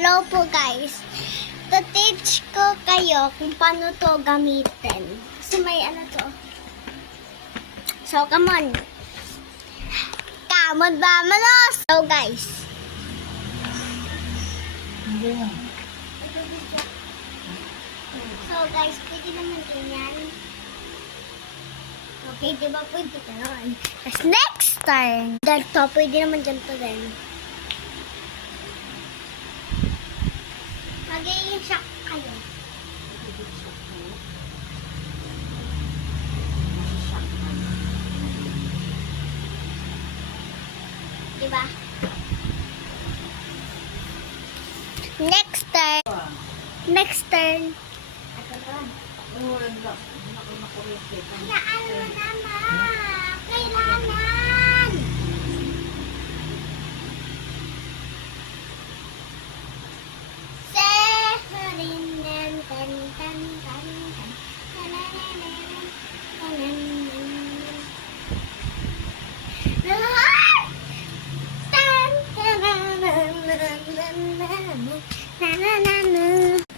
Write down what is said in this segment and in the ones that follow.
Hello po guys. To-teach ko kayo kung paano to gamitin. Kasi may ano to. So, come on. Come on, vamanos! So guys. So guys, pwede naman ganyan. Okay, di ba pwede ka naman? Tapos next time, ganito, pwede naman ganito din. Mag-i-shock kayo. Diba? Next turn. Next turn. Hayaan mo naman. Kailangan.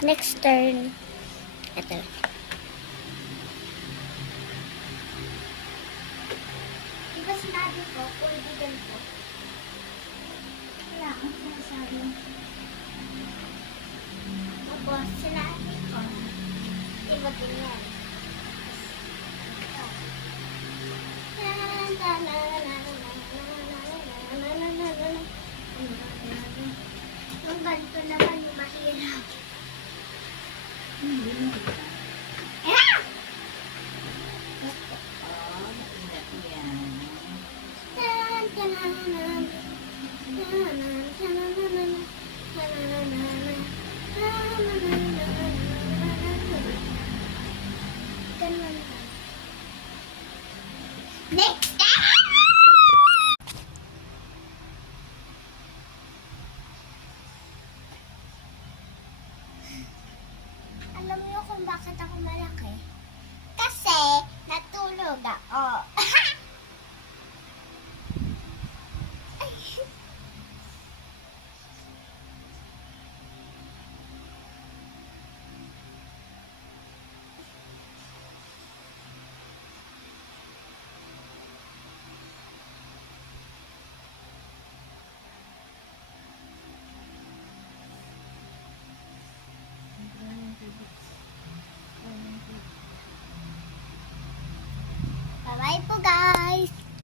Next turn. Ito. Diba sinabi ko, pwede ganito? Wala akong sinasabi. Tapos, sinabi ko, diba ganyan? Yung ganito naman yung mahirap. Next! Alam niyo kung bakit ako malaki? Kasi natulog ako.